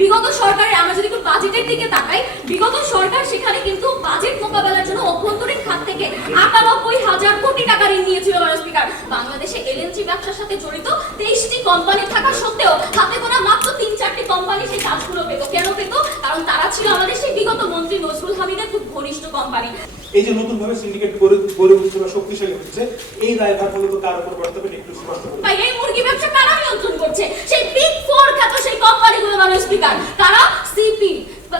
বিগত সরকারের আমরা যদি একটু বাজেটের দিকে তাকাই বিগত সরকার সেখানে কিন্তু বাজেট মোকাবেলার জন্য অভ্যন্তরীণ খাত থেকে আটানব্বই হাজার কোটি টাকা ঋণ নিয়েছিল স্পিকার বাংলাদেশে এলএনজি ব্যবসার সাথে জড়িত তেইশটি কোম্পানি থাকা সত্ত্বেও হাতে গোনা মাত্র তিন চারটি কোম্পানি সেই কাজগুলো পেত। কেন পেত? কারণ তারা ছিল আমাদের সেই বিগত মন্ত্রী নজরুল হামিদের খুব ঘনিষ্ঠ কোম্পানি। এই যে নতুন ভাবে সিন্ডিকেট গড়ে গড়ে উঠছে বা শক্তিশালী হচ্ছে এই দায়ভার মূলত কার উপর বর্তমানে একটু স্পষ্ট করুন। এই মুরগি ব্যবসা কারা নিয়ন্ত্রণ করছে? সেই বিগ ফোর খ্যাত সেই কোম্পানিগুলো মাননীয় স্পিকার তারা সিপি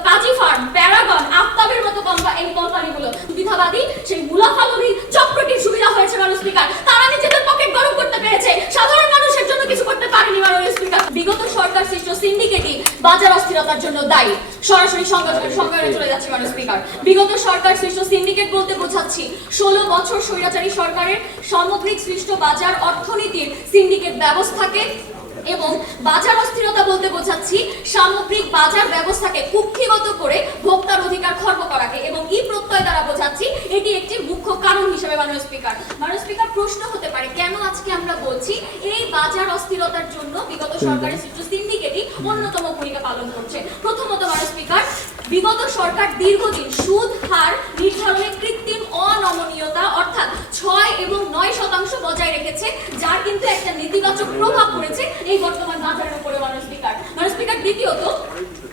কাজী ফার্ম, প্যারাগন, আফতাবের মতো কোম্পানি এই কোম্পানিগুলো। সুবিধাবাদী সেই মুনাফালোভী চক্রটির সুবিধা হয়েছে মাননীয় স্পিকার তারা নিজেদের পকেট গরম করতে পেরেছে। সাধারণ মানুষের জন্য কিছু করতে পারেনি মাননীয় স্পিকার বিগত সরকার সৃষ্ট সিন্ডিকেটই বাজার অস্থিরতার জন্য দায়ী। সরাসরি সংবাদে চলে যাচ্ছে মাননীয় স্পিকার বিগত সরকার সৃষ্ট সিন্ডিকেট বলতে বোঝাচ্ছি, ষোলো বছর স্বৈরাচারী সরকারের সামগ্রিক সৃষ্ট বাজার অর্থনীতির সিন্ডিকেট ব্যবস্থাকে এবং বাজার অস্থিরতা বলতে বোঝাচ্ছি সামগ্রিক বাজার ব্যবস্থাকে কুক্ষিগত করে ভোক্তার অধিকার খর্ব করাকে এবং ই প্রত্যয় দ্বারা বোঝাচ্ছি এটি একটি মুখ্য কারণ হিসেবে মাননীয় স্পিকার। মাননীয় স্পিকার প্রশ্ন হতে পারে কেন আজকে আমরা বলছি এই বাজার অস্থিরতার জন্য বিগত সরকারের সিন্ডিকেটই অন্যতম ভূমিকা পালন করছে? প্রথমত মাননীয় স্পিকার বিগত সরকার দীর্ঘদিন সুদ, হার নির্ধারণে কৃত্রিম অনমনীয়তা, অর্থাৎ ছয় এবং নয় শতাংশ বজায় রেখেছে, যার কিন্তু একটা নেতিবাচক প্রভাব পড়েছে এই বর্তমান বাজারের উপরে মানুষ স্পিকার মানুষ স্পিকার দ্বিতীয়ত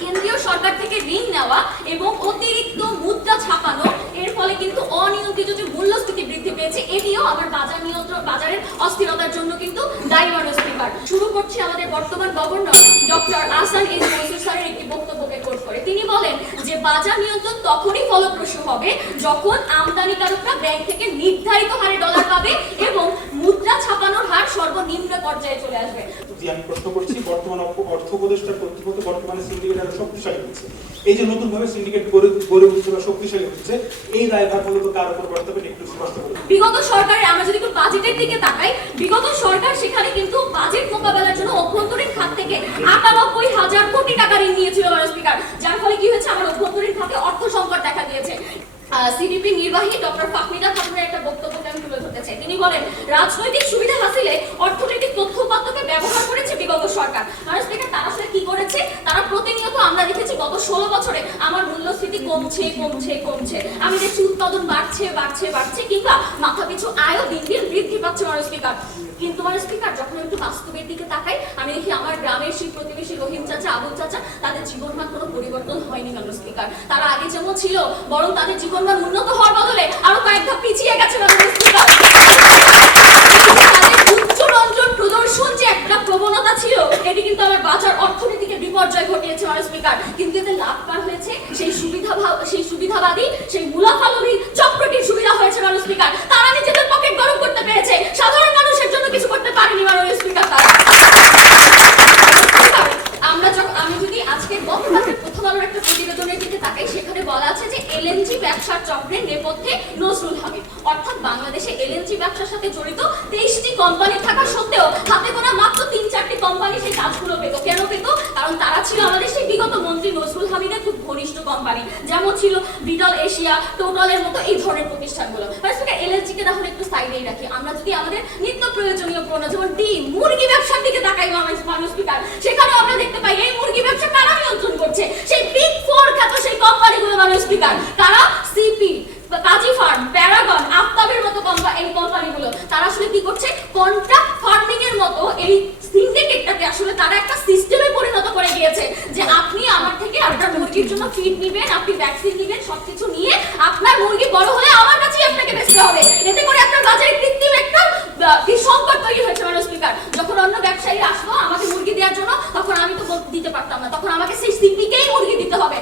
কেন্দ্রীয় সরকার থেকে ঋণ নেওয়া এবং অতিরিক্ত মুদ্রা ছাপানো এর ফলে কিন্তু অনিয়ন্ত্রিত যে মূল্যস্ফীতি বৃদ্ধি পেয়েছে এটিও আমার বাজার নিয়ন্ত্রণ বাজারের অস্থিরতার জন্য কিন্তু দায়ী মাননীয় স্পিকার শুরু করছি আমাদের বর্তমান governor, doctor Ahsan S Mansur স্যারের একটি বক্তব্যকে কোট করে। তিনি বলেন যে, বাজার নিয়ন্ত্রণ তখনই ফলপ্রসূ হবে যখন আমদানিকারকরা ব্যাংক থেকে নির্ধারিত হারে ডলার পাবে এবং মুদ্রা ছাপানোর হার সর্বনিম্ন পর্যায়ে চলে আসবে। জি আমি প্রশ্ন করছি, বর্তমান অর্থ- উপদেষ্টার কর্তৃপক্ষ বর্তমানে সিন্ডিকেট আরও শক্তিশালী হচ্ছে। এই যে সিন্ডিকেট গড়ে উঠছে বা শক্তিশালী হচ্ছে, এই দায়ভার মূলত কার উপর বর্তমানে একটু স্পষ্ট বিগত সরকারের, আমরা যদি বাজেটের দিকে তাকাই, বিগত সরকার সেখানে কিন্তু বাজেট মোকাবেলার জন্য অভ্যন্তরীণ খাত থেকে আটানব্বই হাজার কোটি টাকা ঋণ নিয়েছিল স্পিকার যার ফলে কি হয়েছে? আমার অভ্যন্তরীণ খাতে অর্থ সংকট দেখা দিয়েছে। সিডিপি নির্বাহী ডক্টর ফাহমিদা খাতুনের একটা বক্তব্যকে আমি তুলে ধরতে চাই। তিনি বলেন, রাজনৈতিক সুবিধা হাসিলে অর্থনৈতিক তথ্য বিগত সরকার। মাননীয় স্পিকার, তারা আসলে কি করেছে? তারা প্রতিনিয়ত আমরা দেখেছি গত ষোলো বছরে আমার মূল্যস্ফীতি কমছে কমছে কমছে। আমি দেখছি উৎপাদন বাড়ছে বাড়ছে বাড়ছে, কিংবা মাথা পিছু আয়ও দিন দিন বৃদ্ধি পাচ্ছে মাননীয় স্পিকার। কিন্তু মাননীয় স্পিকার, যখন একটু বাস্তবের দিকে তাকাই, আমি দেখি আমার গ্রামের সেই প্রতিবেশী রহিম চাচা, আবুল চাচা, তাদের জীবনমান কোনো পরিবর্তন হয়নি মাননীয় স্পিকার। তারা আগে যেমন ছিল, বরং তাদের জীবনমান উন্নত হওয়ার বদলে আরও কয়েক ধাপ পিছিয়ে গেছে মাননীয় স্পিকার তাদের উচ্চ রঞ্জন প্রদর্শন যে একটা প্রবণতা ছিল এটি কিন্তু আমার বাজার অর্থনীতিকে বিপর্যয় ঘটিয়েছে মাননীয় স্পিকার কিন্তু এতে লাভ কার হয়েছে সেই সুবিধা সেই সুবিধাবাদী, সেই মুনাফালোভী চক্রটির সুবিধা হয়েছে মাননীয় স্পিকার। তারা নিজেদের পকেট গরম করতে পেরেছে। সাধারণ মানুষের জন্য কিছু করতে পারেনি মাননীয় স্পিকার তারা। আমরা আমি যদি আজকে গতকালের প্রথম আলোর একটা প্রতিবেদনের দিকে তাকাই, সেখানে বলা আছে যে এলএনজি ব্যবসার চক্রের নেপথ্যে নজরুল হামিদ। অর্থাৎ বাংলাদেশে এলএনজি ব্যবসার সাথে জড়িত তেইশটি কোম্পানি থাকা সত্ত্বেও হাতে গোনা মাত্র তিন চারটি কোম্পানি সেই কাজগুলো পেত কেন পেত কারণ তারা ছিল আমাদের সেই বিগত মন্ত্রী নজরুল হামিদের খুব ঘনিষ্ঠ কোম্পানি যেমন ছিল বিটল এশিয়া টোটালের মতো এই ধরনের প্রতিষ্ঠানগুলো। মানে এলএনজি কে তাহলে একটু সাইডেই রাখি। আমরা যদি আমাদের নিত্য প্রয়োজনীয় পণ্য, যেমন ডিম, মুরগি ব্যবসার দিকে তাকাই মানুষ স্পিকার সেখানেও আমরা দেখতে পাই এই মুরগি ব্যবসা কারা নিয়ন্ত্রণ করছে? সেই বিগ ফোর খ্যাত সেই কোম্পানিগুলো মানুষ স্পিকার তারা মুরগির জন্য ফিড নেবেন, আপনি ভ্যাকসিন নেবেন, সবকিছু নিয়ে আপনার মুরগি বড় হলে আমার কাছেই আপনাকে বেচতে হবে। এতে করে আপনার বাজারে কৃত্রিম একটা সংকট তৈরি হয়েছে ম্যাডাম স্পিকার। যখন অন্য ব্যবসায়ী আসলো আমাকে মুরগি দেওয়ার জন্য, তখন আমি তো দিতে পারতাম না। তখন আমাকে সেই সিপিকেই মুরগি দিতে হবে।